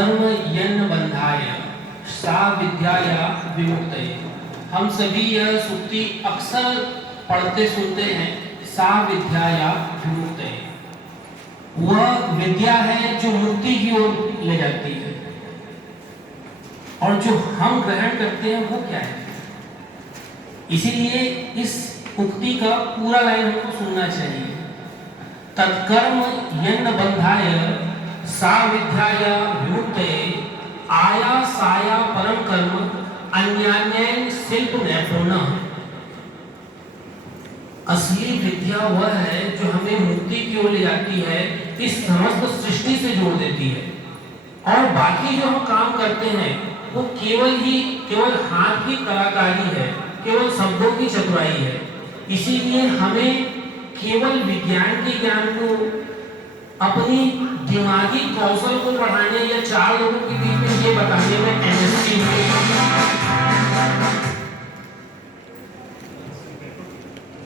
तत्कर्म यन्न बंधाय सा विद्याया विमुक्तये। हम सभी यह सूक्ति अक्सर पढ़ते सुनते हैं, सा विद्याया विमुक्तये। वह विद्या है जो मुक्ति की ओर ले जाती है, और जो हम ग्रहण करते हैं वो क्या है। इसीलिए इस उक्ति का पूरा लाइन हमको सुनना चाहिए। तत्कर्म यन्न बंधाय सा विद्याया विमुक्तये आया साया परम कर्म अन्यान्येन शिल्प नैपुण्यः। असली विद्या वह है जो हमें मुक्ति की ओर ले जाती है, इस समस्त सृष्टि से जोड़ देती है। और बाकी जो हम काम करते हैं वो केवल हाथ की कलाकारी है, केवल शब्दों की चतुराई है। इसीलिए हमें केवल विज्ञान के ज्ञान को, अपनी दिमागी कौशल को बढ़ाने या चार लोगों के बीच में ये बताने में एमएससी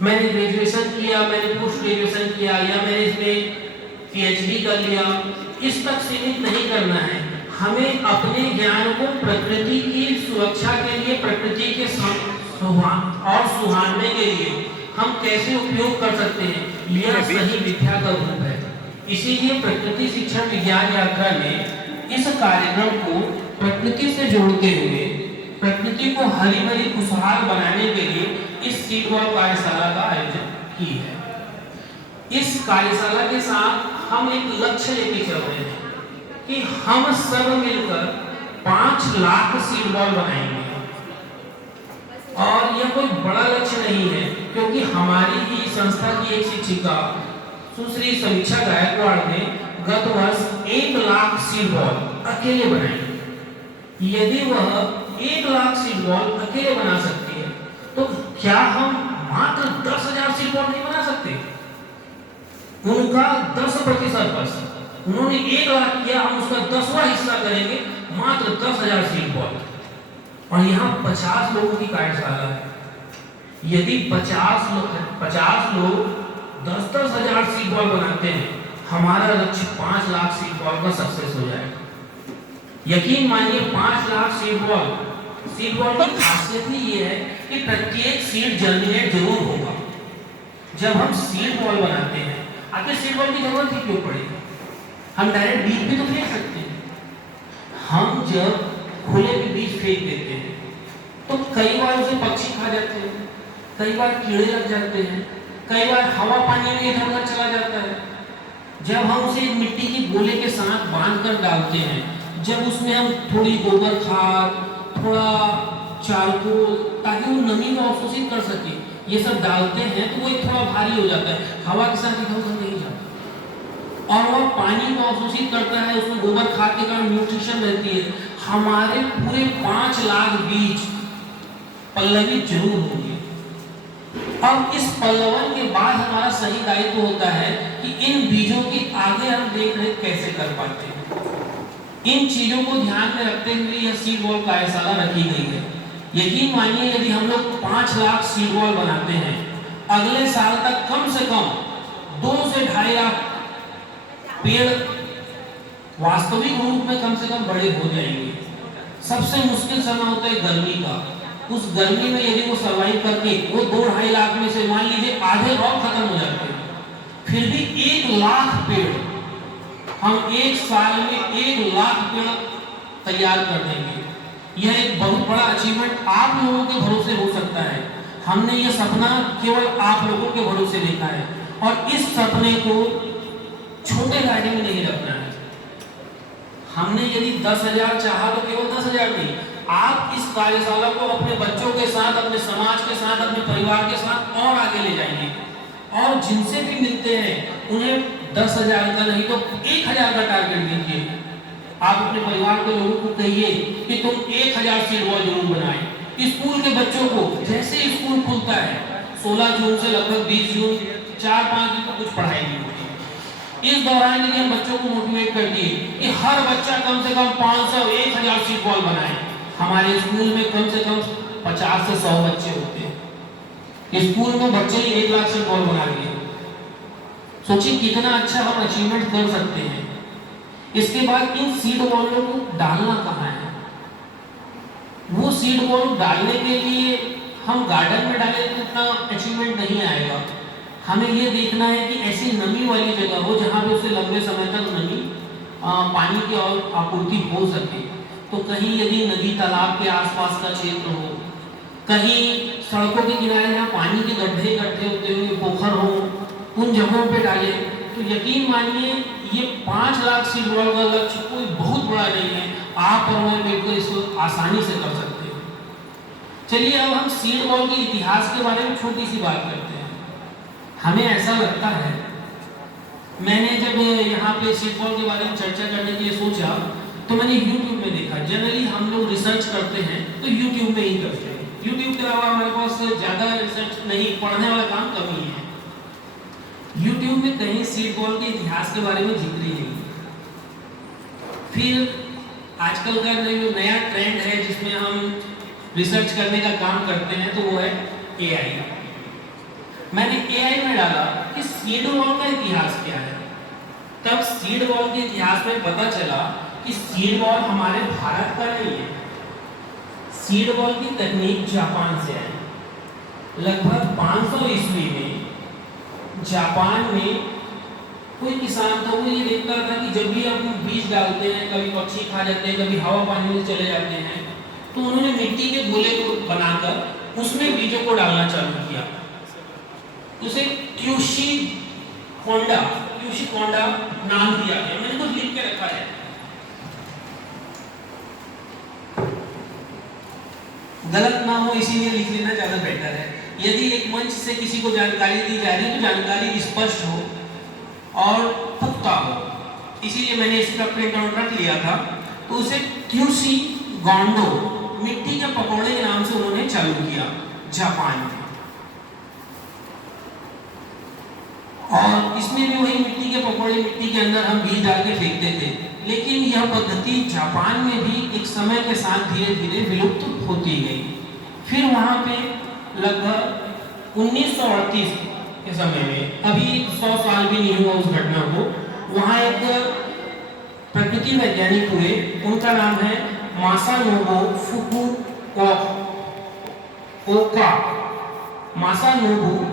मैंने ग्रेजुएशन किया, मैंने पोस्ट ग्रेजुएशन किया, या मैंने इसमें पीएचडी कर लिया, इस तक सीमित नहीं करना है। हमें अपने ज्ञान को प्रकृति की सुरक्षा के लिए, प्रकृति के और सुहाने के लिए हम कैसे उपयोग कर सकते हैं, यह सही विद्या का रूप है। इसीलिए प्रकृति शिक्षण विज्ञान यात्रा में इस कार्यक्रम को प्रकृति से जोड़ते हुए प्रकृति को हरी भरी खुशहाल बनाने के लिए इस सीड बॉल कार्यशाला का आयोजन की है। इस कार्यशाला के साथ हम एक लक्ष्य लेके चल रहे हैं कि हम सब मिलकर 5 लाख सीड बॉल बनाएंगे। और यह कोई बड़ा लक्ष्य नहीं है, क्योंकि हमारी ही संस्था की एक शिक्षिका सुश्री समीक्षा गायकवाड़ ने गत वर्ष 1 लाख सीड बॉल अकेले बनाई। यदि वह 1 लाख सीड बॉल अकेले बना सकती है, तो क्या हम मात्र 10,000 सीड बॉल नहीं बना सकते? उनका 10% बस, उन्होंने 1 लाख किया, हम उसका 10वां हिस्सा करेंगे, मात्र 10,000 सीड बॉल। और यहाँ 50 लोगों की कार्यशाला है। यदि 50 लोग 10-10 हजार सीड बॉल बनाते हैं, हमारा लक्ष्य 5 लाख सीड बॉल का सक्सेस हो जाएगा। यकीन मानिए 5 लाख सीड बॉल की खासियत ही ये है कि प्रत्येक सीड जर्मिनेट जरूर होगा। जब हम सीड बॉल बनाते हैं, आखिर सीड बॉल की जरूरत ही क्यों पड़ेगी? हम डायरेक्ट बीज भी तो फेंक सकते हैं। हम जब खुले में बीज फेंक देते हैं तो कई बार उसे पक्षी खा जाते हैं, कई बार कीड़े लग जाते हैं, कई बार हवा पानी में इधर उधर चला जाता है। जब हम उसे मिट्टी की गोले के साथ बांध कर डालते हैं, जब उसमें हम थोड़ी गोबर खाद, थोड़ा चारकोल, ताकि वो नमी को अवशोषित कर सके, ये सब डालते हैं, तो वो एक थोड़ा भारी हो जाता है, हवा के साथ इधर उधर नहीं जाता और वह पानी को अवशोषित करता है। उसमें गोबर खाद के कारण न्यूट्रिशन रहती है। हमारे पूरे 5 लाख बीज पल्लवित जरूर होंगे। अब इस पल्लवन के बाद हमारा सही दायित्व होता है कि इन बीजों की आगे हम देख रेख कैसे कर पाते हैं। इन चीजों को ध्यान में रखते हुए यह सीड बॉल कार्यशाला रखी गई है। यकीन मानिए यदि हम लोग 5 लाख सीड बॉल बनाते हैं, अगले साल तक कम से कम 2 से 2.5 लाख पेड़ वास्तविक रूप में कम से कम बड़े हो जाएंगे। सबसे मुश्किल समय होता है गर्मी का। उस गर्मी में यदि वो सर्वाइव करके वो 2-2.5 लाख में से मान लीजिए आधे और खत्म हो जाते हैं, फिर भी 1 लाख पेड़ हम 1 साल में 1 लाख पेड़ तैयार कर देंगे। यह एक बहुत बड़ा अचीवमेंट आप लोगों के भरोसे हो सकता है। हमने यह सपना केवल आप लोगों के भरोसे देखा है और इस सपने को छोटे गाड़ी में नहीं रखना है। हमने यदि 10,000 चाहा तो केवल 10,000 नहीं, आप इस कार्यशाला को अपने बच्चों के साथ, अपने समाज के साथ, अपने परिवार के साथ और आगे ले जाएंगे। और जिनसे भी मिलते हैं उन्हें 10,000 का नहीं तो 1,000 का टारगेट दीजिए। आप अपने परिवार के लोगों को कहिए कि तुम 1,000 सीड बॉल जरूर बनाएं। स्कूल के बच्चों को जैसे स्कूल खुलता है 16 जून से लगभग 20 जून 4-5 दिन तो कुछ पढ़ाई नहीं होती। इस दौरान यदि हम बच्चों को मोटिवेट कर दिए कि हर बच्चा कम से कम 500-1,000 सीड बॉल बनाए। हमारे स्कूल में कम से कम 50 से 100 बच्चे होते हैं। स्कूल में बच्चे ही 1 लाख सीड बॉल बना लिए। सोचिए कितना अच्छा हम अचीवमेंट कर सकते हैं। इसके बाद इन सीड बॉलों को डालना कहाँ है? वो सीड बॉल डालने के लिए हम गार्डन में डालें तो उतना अचीवमेंट नहीं आएगा। हमें ये देखना है कि ऐसी नमी वाली जगह हो जहाँ पे उसे लंबे समय तक नमी पानी की और आपूर्ति हो सके। तो कहीं यदि नदी तालाब के आसपास का क्षेत्र हो, कहीं सड़कों के किनारे जहाँ पानी के गड्ढे इकट्ठे होते हुए पोखर हो, उन जगहों पे डालें तो यकीन मानिए ये 5 लाख सीड बॉल का लक्ष्य कोई बहुत बड़ा नहीं है। आप और मैं मिलकर इसको आसानी से कर सकते हैं। चलिए अब हम सीड बॉल के इतिहास के बारे में छोटी सी बात करते हैं। हमें ऐसा लगता है, मैंने जब यहाँ पे सीड बॉल के बारे में चर्चा करने के लिए सोचा तो मैंने YouTube में देखा। जनरली हम लोग रिसर्च करते हैं तो YouTube में ही करते हैं। YouTube के अलावा हमारे पास ज़्यादा रिसर्च नहीं, पढ़ने वाला काम कम ही है। YouTube में कहीं सीड बॉल के इतिहास के बारे में जिक्र ही नहीं। फिर आजकल का जो नया ट्रेंड है जिसमें हम रिसर्च करने का काम करते हैं तो वो है AI। मैंने AI में डाला कि सीड बॉल का इतिहास क्या है। तब सीड बॉल के इतिहास में पता चला कि सीड बॉल हमारे भारत का नहीं है। सीड बॉल की तकनीक जापान से आई। लगभग 500 ईस्वी में जापान में कोई किसान था, वो ये देखता था कि जब भी हम बीज डालते हैं, कभी पक्षी खा जाते हैं, कभी हवा पानी में चले जाते हैं, तो उन्होंने मिट्टी के गोले को बनाकर उसमें बीजों को डालना चालू किया। उसे क्यूशी कोंडा नाम दिया गया। मैंने तो लिख के रखा है। गलत ना हो इसीलिए लिख लेना ज्यादा बेटर है। यदि एक मंच से किसी को जानकारी दी जा रही है तो जानकारी स्पष्ट हो और पुख्ता हो, इसीलिए मैंने इसका प्रिंट आउट रख लिया था। तो उसे क्यूसी गोंडो मिट्टी के पकौड़े के नाम से उन्होंने चालू किया जापान में। और इसमें भी वही मिट्टी के पकौड़े, मिट्टी के अंदर हम बीज डाल के फेंकते थे। लेकिन यह पद्धति जापान में भी एक समय के साथ धीरे धीरे विलुप्त होती गई। फिर वहाँ पे लगभग 1938 के समय में, अभी 100 साल भी नहीं हुआ उस घटना को, वहाँ एक प्रकृति वैज्ञानिक हुए, उनका नाम है मासानोबु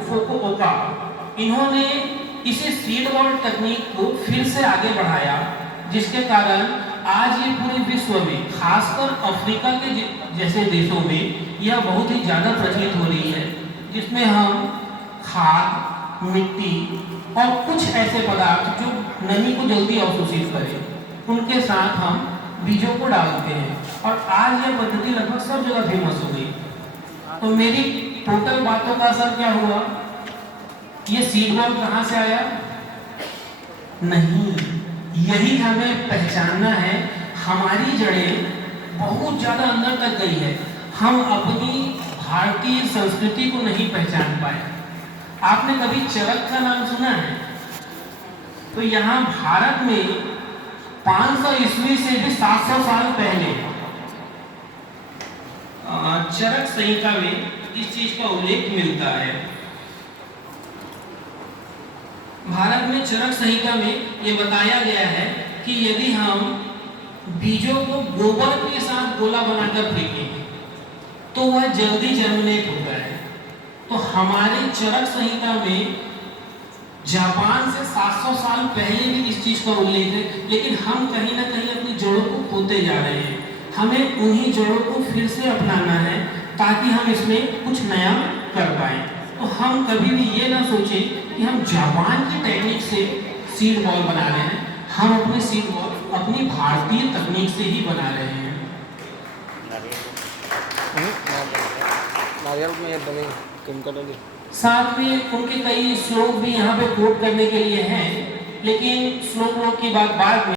फुकुओका। इन्होंने इसे सीड बॉल तकनीक को फिर से आगे बढ़ाया, जिसके कारण आज ये पूरे विश्व में, खासकर अफ्रीका के जैसे देशों में यह बहुत ही ज़्यादा प्रचलित हो रही है, जिसमें हम खाद, मिट्टी और कुछ ऐसे पदार्थ जो नमी को जल्दी अवशोषित करें, उनके साथ हम बीजों को डालते हैं। और आज यह पद्धति लगभग सब जगह फेमस हो गई। तो मेरी टोटल बातों का असर क्या हुआ? ये सीड बॉल कहाँ से आया? नहीं, यही हमें पहचानना है। हमारी जड़ें बहुत ज्यादा अंदर तक गई है, हम अपनी भारतीय संस्कृति को नहीं पहचान पाए। आपने कभी चरक का नाम सुना है? तो यहाँ भारत में 500 ईस्वी से भी 700 साल पहले चरक संहिता में इस चीज का उल्लेख मिलता है। भारत में चरक संहिता में ये बताया गया है कि यदि हम बीजों को गोबर के साथ गोला बनाकर फेंकें तो वह जल्दी जर्मिनेट होता है। तो हमारे चरक संहिता में जापान से 700 साल पहले भी इस चीज का उल्लेख है, लेकिन हम कहीं ना कहीं अपनी जड़ों को खोते जा रहे हैं। हमें उन्हीं जड़ों को फिर से अपनाना है ताकि हम इसमें कुछ नया कर पाए। तो हम कभी भी ये ना सोचें कि हम जापान की टेक्निक से सीड बॉल बना रहे हैं, हम अपने सीड बॉल अपनी भारतीय तकनीक से ही बना रहे हैं। नारियल में बने केमिकल। साथ में उनके कई श्लोक भी यहाँ पे कोट करने के लिए हैं, लेकिन श्लोक की बात बाद में